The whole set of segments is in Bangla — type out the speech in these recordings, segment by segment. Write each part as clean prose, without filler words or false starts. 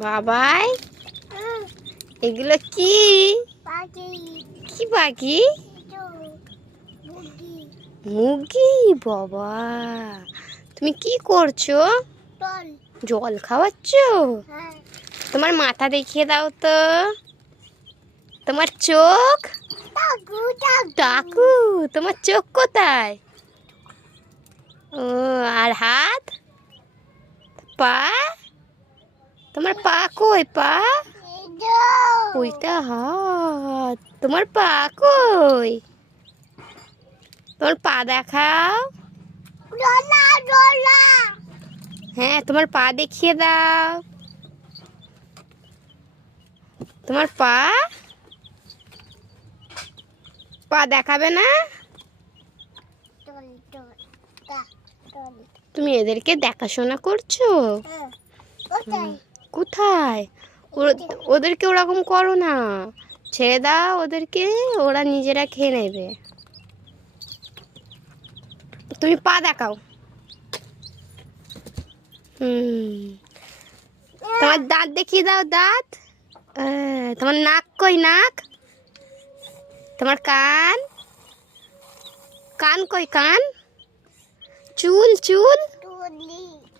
বাবাই এগুলো কি কি পাখি? মুরগি। বাবা তুমি কি করছো? জল খাওয়াচ্ছ? তোমার মাথা দেখিয়ে দাও তো। তোমার চোখ? টাকু। তোমার চোখ কোথায়? ও আর হাত পা? তোমার পা কই? পা ওইটা হাত। তোমার পা কই? তোমার পা দেখাও। হ্যাঁ তোমার পা দেখিয়ে দাও। তোমার পা পা দেখাবে না? তুমি এদেরকে দেখাশোনা করছো? কোথায়? ওদেরকে ওরকম করো না, ছেড়ে দাও ওদেরকে, ওরা নিজেরা খেয়ে নেবে। তুমি পা দেখাও। তোমার দাঁত দেখিয়ে দাও। দাঁত। তোমার নাক কই? নাক। তোমার কান? কান কই? কান। চুল? চুল।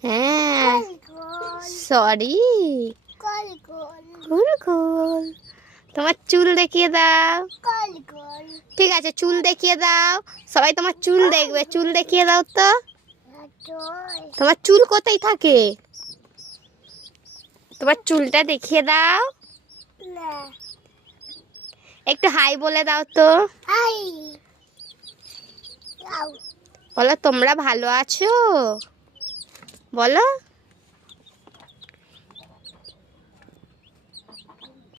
হ্যাঁ সরি। গোল গোল। তোমার চুল দেখিয়ে দাও। ঠিক আছে চুল দেখিয়ে দাও, সবাই তোমার চুল দেখবে। চুল দেখিয়ে দাও তো। তোমার চুল কোথায় থাকে? তোমার চুলটা দেখিয়ে দাও। একটু হাই বলে দাও তো। বলো তোমরা ভালো আছো? বলো।